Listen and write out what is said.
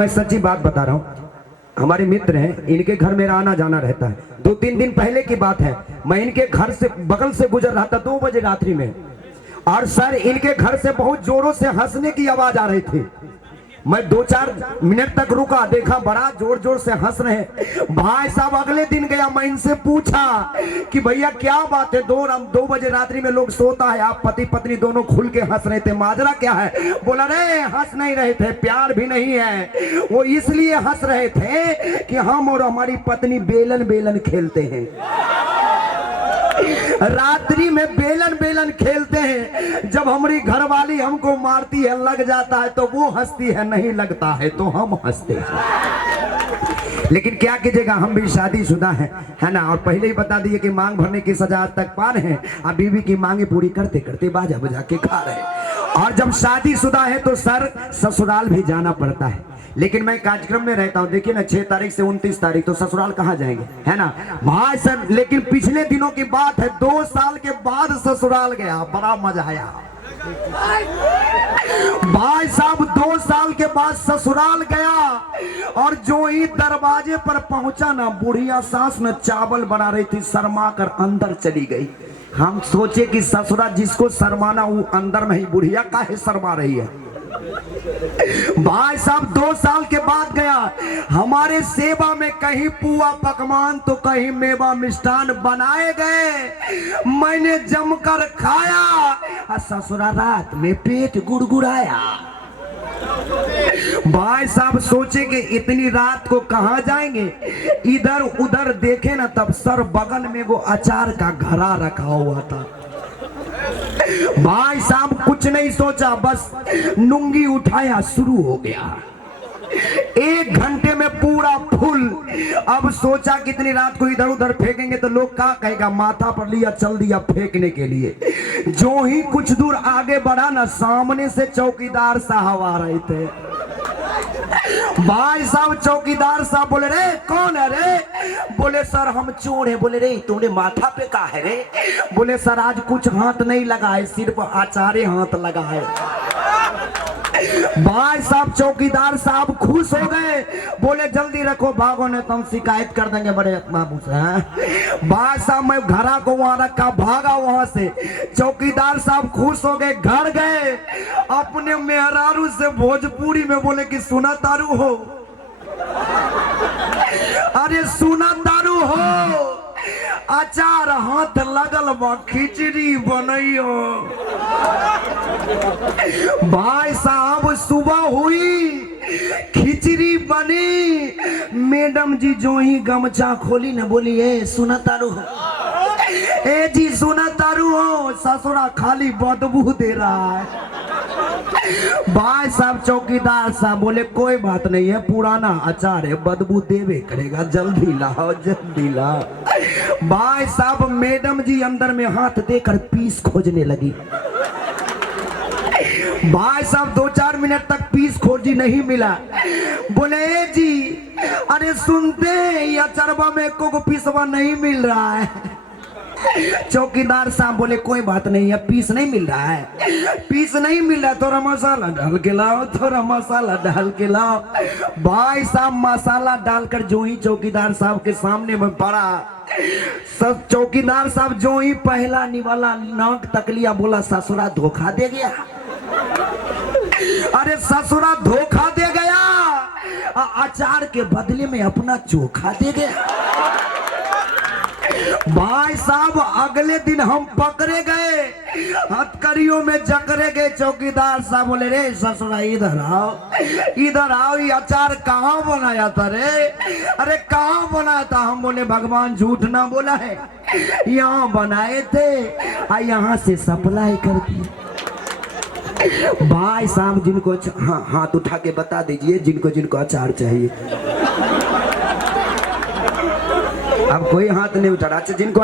मैं सच्ची बात बता रहा हूँ। हमारे मित्र हैं, इनके घर मेरा आना जाना रहता है। 2-3 दिन पहले की बात है, मैं इनके घर से बगल से गुजर रहा था 2 बजे रात्रि में, और सर इनके घर से बहुत जोरों से हंसने की आवाज आ रही थी। मैं 2-4 मिनट तक रुका, देखा बड़ा जोर जोर से हंस रहे हैं। भाई साहब अगले दिन गया, मैं इनसे पूछा कि भैया क्या बात है, 2 बजे रात्रि में लोग सोता है, आप पति पत्नी दोनों खुल के हंस रहे थे, माजरा क्या है? बोला रे हंस नहीं रहे थे, प्यार भी नहीं है, वो इसलिए हंस रहे थे कि हम और हमारी पत्नी बेलन बेलन खेलते हैं, रात्रि में बेलन बेलन खेलते हैं। जब हमारी घरवाली हमको मारती है, लग जाता है तो वो हंसती है, नहीं लगता है तो हम हंसते हैं। लेकिन क्या कीजिएगा, हम भी शादीशुदा हैं, है ना। और पहले ही बता दिए कि मांग भरने की सजा आज तक पार है। अब बीवी की मांगे पूरी करते करते बाजा बजा के खा रहे। और जब शादीशुदा है तो सर ससुराल भी जाना पड़ता है। लेकिन मैं कार्यक्रम में रहता हूँ, देखिए ना 6 तारीख से 29 तारीख, तो ससुराल कहाँ जाएंगे, है ना भाई सर। लेकिन पिछले दिनों की बात है, 2 साल के बाद ससुराल गया, बड़ा मजा आया भाई साहब। 2 साल के बाद ससुराल गया, और जो ही दरवाजे पर पहुंचा ना, बुढ़िया सास में चावल बना रही थी, शर्मा कर अंदर चली गई। हम सोचे कि ससुरा जिसको शर्माना वो अंदर में ही, बुढ़िया काहे शर्मा रही है। भाई साहब 2 साल के बाद गया, हमारे सेवा में कहीं पुआ पकवान तो कहीं मेवा मिष्ठान बनाए गए, मैंने जमकर खाया। ससुरा रात में पेट गुड़गुड़ाया। भाई साहब सोचे कि इतनी रात को कहां जाएंगे, इधर उधर देखे ना, तब सर बगल में वो अचार का घड़ा रखा हुआ था। भाई साहब कुछ नहीं सोचा, बस लुंगी उठाया, शुरू हो गया। 1 घंटे में पूरा फुल। अब सोचा कितनी रात को इधर उधर फेंकेंगे तो लोग क्या कहेगा, माथा पर लिया चल दिया फेंकने के लिए। जो ही कुछ दूर आगे बढ़ा ना, सामने से चौकीदार साहब आ रहे थे। भाई साहब चौकीदार साहब बोले रे कौन है रे? बोले सर हम चोर है। बोले रे तुमने माथा पे का है रे? बोले सर आज कुछ हाथ नहीं लगा है, सिर्फ आचार्य हाथ लगा है। भाई साहब चौकीदार साहब खुश हो गए, बोले जल्दी रखो, भागो नहीं तो हम शिकायत कर देंगे बड़े बाबू से। भाई साहब मैं घरा को वहां रखा, भागा वहां से। चौकीदार साहब खुश हो गए, घर गए, अपने मेहरारू से भोजपुरी में बोले कि सुना तारू हो, अरे सुना तारू हो, अचार हाथ लगल बा, खिचड़ी बनइयो। भाई साहब सुबह हुई, खिचड़ी बनी, मैडम जी जो ही गमछा खोली न, बोली ए सुना तारू हो, ए जी सुना तारू हो, ससुरा खाली बदबू दे रहा है। भाई साहब चौकीदार साहब बोले कोई बात नहीं है, पुराना अचार है, बदबू देवे करेगा, जल्दी लाओ जल्दी लाओ। भाई साहब मैडम जी अंदर में हाथ देकर पीस खोजने लगी। भाई साहब 2-4 मिनट तक पीस खोजी, नहीं मिला। बोले जी अरे सुनते हैं या चरबा में को पीसवा नहीं मिल रहा है। चौकीदार साहब बोले कोई बात नहीं है, पीस नहीं मिल रहा है, पीस नहीं मिल रहा, थोड़ा मसाला डाल के लाओ, थोड़ा मसाला डाल के लाओ। भाई साहब मसाला डालकर जो ही चौकीदार साहब के सामने में पड़ा, सब चौकीदार साहब जो ही पहला निवाला नाक तक लिया, बोला ससुरा धोखा दे गया। अरे ससुरा धोखा दे गया, अचार के बदले में अपना चोखा दे गया। भाई साहब अगले दिन हम पकड़े गए, हथकड़ियों में जकड़े गए। चौकीदार साहब बोले रे ससुरा इधर आओ, इधर आओ, ये अचार कहाँ बनाया था रे? अरे कहाँ बनाया था? हम बोले भगवान झूठ ना बोला है, यहाँ बनाए थे, यहाँ से सप्लाई कर दिए। भाई साहब जिनको हाँ हाथ उठा के बता दीजिए जिनको जिनको अचार चाहिए। अब कोई हाथ नहीं उठा रहा, जिनको